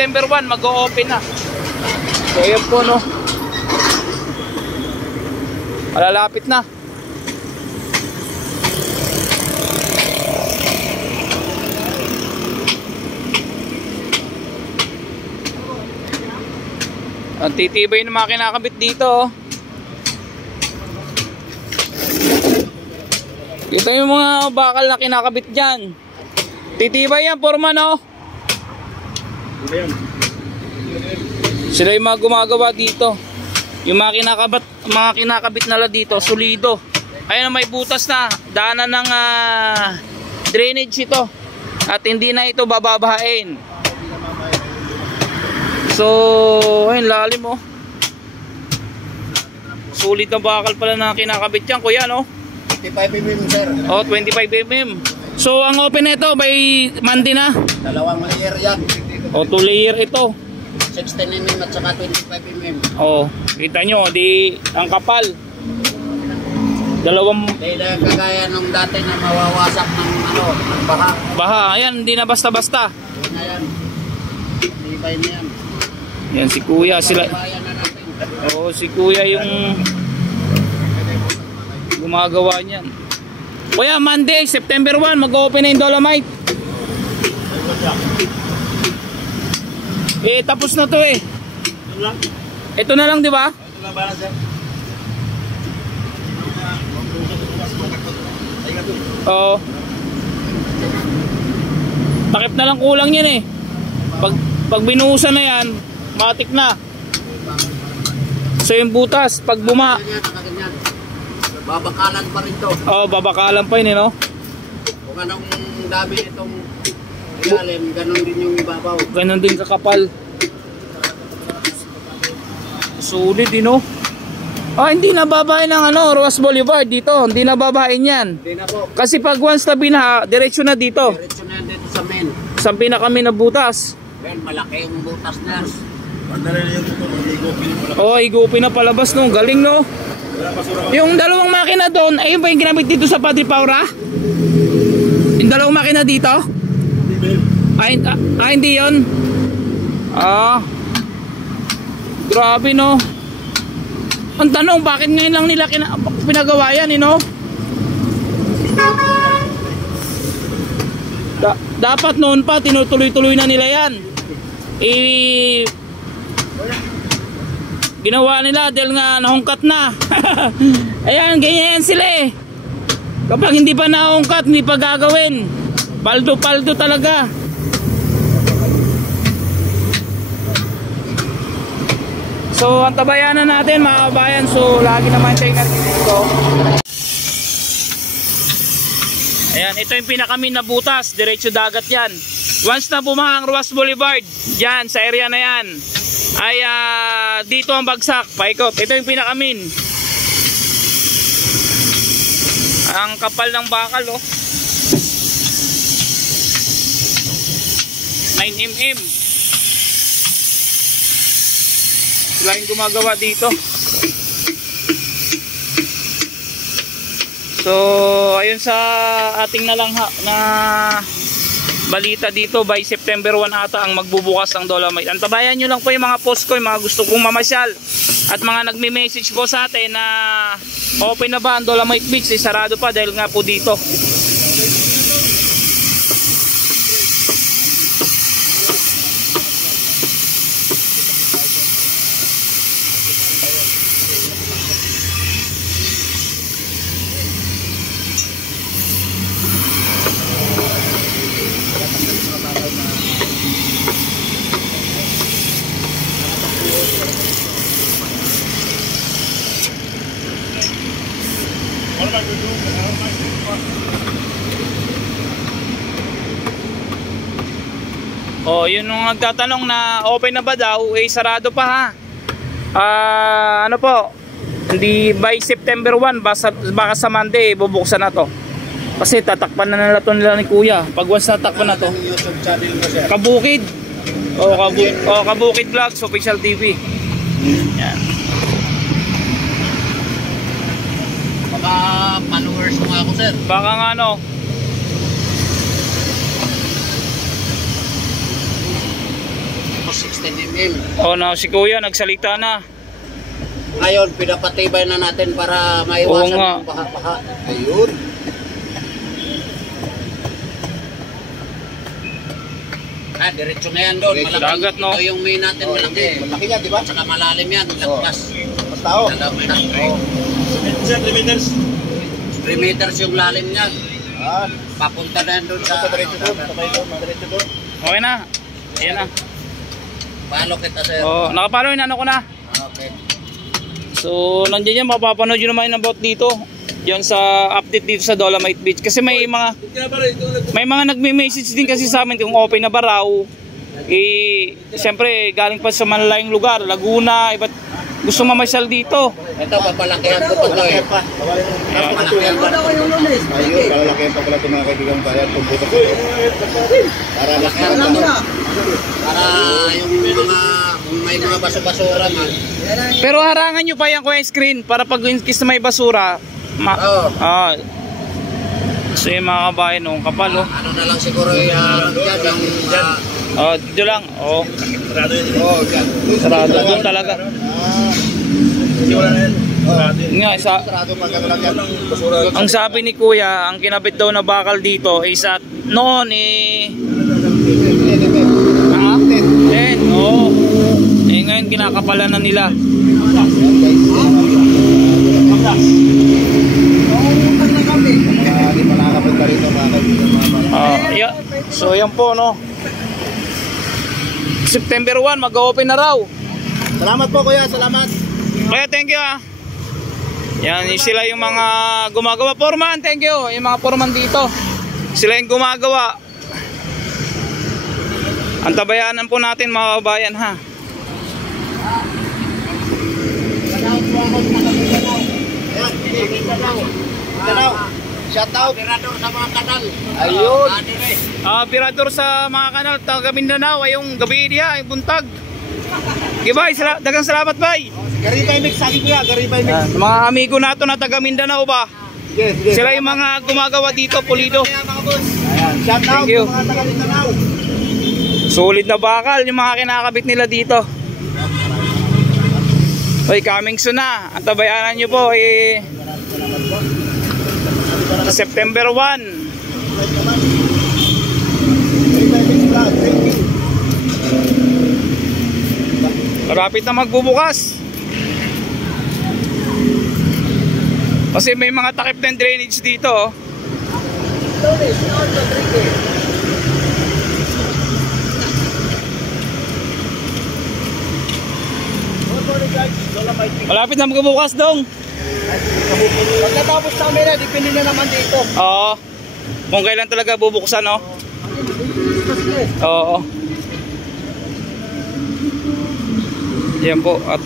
September 1 mag-o-open na. So yun po, no, malalapit na. Ang titibay ng mga kinakabit dito, oh. Ito yung mga bakal na kinakabit dyan. Titibay yan, Foreman, oh. Sila yung mga gumagawa dito. Yung mga kinakabit nila dito, solido. Ayun, may butas na. Daanan ng drainage ito. At hindi na ito bababahain. So, ayun, lalim, oh. Sulit na bakal pala na kinakabit yan, kuya, no? 25mm, sir. Oh, 25mm. So, ang open nito by Monday na? Dalawang layer yan. Oh, 2 layer ito. 16mm at saka 25mm. Oh, kita nyo, di ang kapal. Dalawang Hindi na kagaya nung dati na mawawasak ng ng baha. baha. Ayan, hindi na basta-basta. Hindi na yan. Tibay na yan. Yan si kuya, sila. Bayan na natin. Oh, si kuya yung gumagawa niyan. Kuya, Monday, September 1, mag-open na yung Dolomite. Eh, tapos na to eh. Ito na lang, di ba? Ito na ba na, sir? Oo. Takip na lang kulang yan eh. Pag binuhusan na yan, matik na. So yung butas, pag buma... Babakalan pa rin to. Oo, babakalan pa yun eh, no? Kung anong dami itong ilalim, ganun din yung ibabaw. Ganun din kakapal. Sulit eh, no? Ah, hindi nababahin ng Roas Boulevard dito. Hindi nababahin yan. Hindi na po. Kasi pag once na binaha, diretso na dito. Diretso na dito sa main. Sa pinakami na butas. Well, malaki yung butas na. Oh, igupin na palabas, no? Galing, no? Yung dalawang makina doon, ayun ba yung ginamit dito sa Padre Paura? Yung dalawang makina dito? Hindi yun. Grabe, no? Ang tanong, bakit ngayon lang nila pinagawa yan, no? Dapat noon pa, tinutuloy-tuloy na nila yan. Ginawa nila dahil nga nahungkat na. Ayan, ganyan sila eh. Kapag hindi pa nahungkat, hindi pa gagawin. Paldo-paldo talaga. So, ang tabayanan natin mga kabayan. So, lagi naman tayo dito. Ayan, ito yung pinakamin na butas. Diretso dagat yan. Once na bumaha ang Roas Boulevard, dyan, sa area na yan, ay dito ang bagsak, paikot. Ito yung pinakamin. Ang kapal ng bakal, oh. 9mm. Sila yung gumagawa dito. So, ayun sa ating na balita dito, by September 1 ata ang magbubukas ang Dolomite. Antabayan nyo lang po yung mga post ko, yung mga gusto kong mamasyal at mga nagme-message po sa atin na open na ba ang Dolomite Beach. Sarado pa dahil nga po dito. Oh, yun yung nagtatanong na open na ba daw, eh sarado pa ha. Ano po, hindi by September 1, baka sa Monday bubuksan na to. Kasi tatakpan na nila to nila ni Kuya. Pag once natakpan na to, YouTube channel mo, sir. Kabukid. Kabukid Vlogs Official TV. Yan. Baka followers mo ako, sir. Baka nga ano. 16 mm. Oh, na si Kuya nagsalita na. Ngayon, pinapatibay na natin para Oo maiwasan nga. yung baha-baha. Ayun. Diretso na yan doon. Diretso. Malaki. Dagat, no? Ito yung main natin, malaki. Malaki nga, di ba? Saka malalim yan, lagpas. Mas tao. 3 meters yung lalim niyan. Ah, Papunta na yan doon sa sa... diretso doon. Sakay doon, madiretso doon. Okay na. Ayan na. Palo kita sir. Oh, nakapalo yung ano ko na. Okay. So, nandiyan yan, mapapanood nyo naman yung about dito. Yan sa update dito sa Dolomite Beach. Kasi may mga nagme-message din kasi sa amin kung open na ba raw. Eh, siyempre, galing pa sa malalayong lugar, Laguna, iba't gusto mamasyal dito. Ito, papalakihan ko pa ito eh. Papalakihan ko. Ayun, kalalakihan pa pala itong mga kaibigan kaya pumputok ito. Para Papalakihan ko ito. Para yung mga, kung may mga baso-basura man. Pero harangan nyo pa yung kuya screen para pag inkis na may basura. Oo. So yung mga kabayan, oh, kapal, oh. Ano na lang siguro yung dyan, yung... Dito lang, oh. Oo, dyan. Sarado, doon talaga. Nga, Sarado pag ano lang yan. Basura. ang sabi ni kuya, ang kinabit daw na bakal dito is at noon oh. Ngayon kinakapalan na nila. Hindi pa nakakapunta rito mga kaibigan mga So yan po, no. September 1 mag-open na raw. Salamat po kuya, salamat. Kaya thank you Yan, sila yung mga gumagawa. Foreman, thank you. Yung mga foreman dito. Sila yung gumagawa. Antabayanan po natin mga kabayan, ha. Kanal. Shout out. Operador sa mga kanal. Ayun. Pirador sa mga kanal, taga Mindanao, ay yung gabi niya, yung buntag. Okay, bye. Dagang salamat, bye. Garibay mix, sabi kuya, garibay mix. Mga amigo nato na taga Mindanao ba? Yes, yes. Sila yung mga gumagawa dito, pulido. Ayan, shout out Thank you. sa mga taga-Mindanao. Solid na bakal yung mga kinakabit nila dito. Hoy, coming soon na. Ang tabayanan nyo po September 1. Garibay mix vlog, thank you. Malapit na magbubukas. Kasi may mga takip ng drainage dito, oh. Malapit na magbubukas, dong. Pagkatapos namin na, dipindi na naman dito. Oo. Kung kailan talaga bubuksan, no? Oo. Yan po. At